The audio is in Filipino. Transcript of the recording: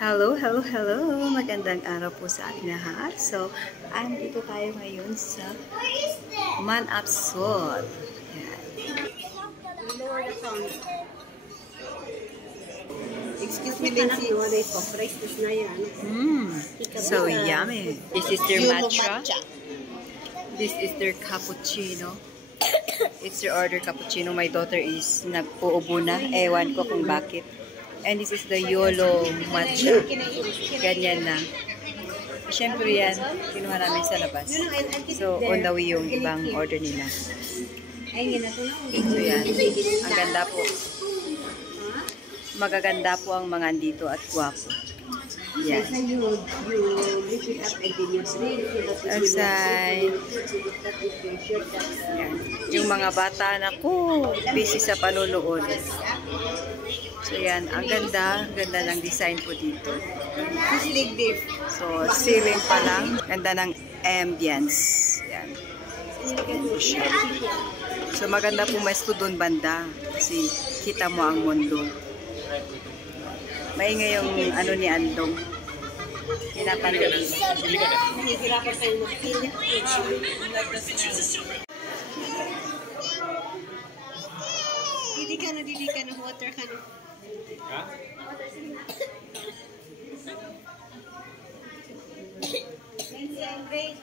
Hello, hello, hello! Magandang araw po sa ating lahat. So, andito tayo ngayon sa Manapsot. Yan. Excuse me, Lindsay. What is for price na yan? So yummy. This is their Yellow matcha. This is their cappuccino. It's their order cappuccino. My daughter is nag-uubo na. Ewan ko kung bakit. And this is the YOLO matcha. Ganyan na. Siyempre yan, kinuha namin sa labas. So, on the way yung ibang order nila. So, yan. Ang ganda po. Magaganda po ang mga andito at guwapo. Yan. Outside. Yan. Yung mga bata na ko, busy sa panunood. So yan, ang ganda ng design po dito. So, ceiling pa lang. Ganda ng ambience. Yan. So, maganda po mas doon banda. Kasi kita mo ang mundo. Maingay yung ano ni Andong. Hinapan ko. Dili ka na water ka na. Ha? Nancy, I'm great.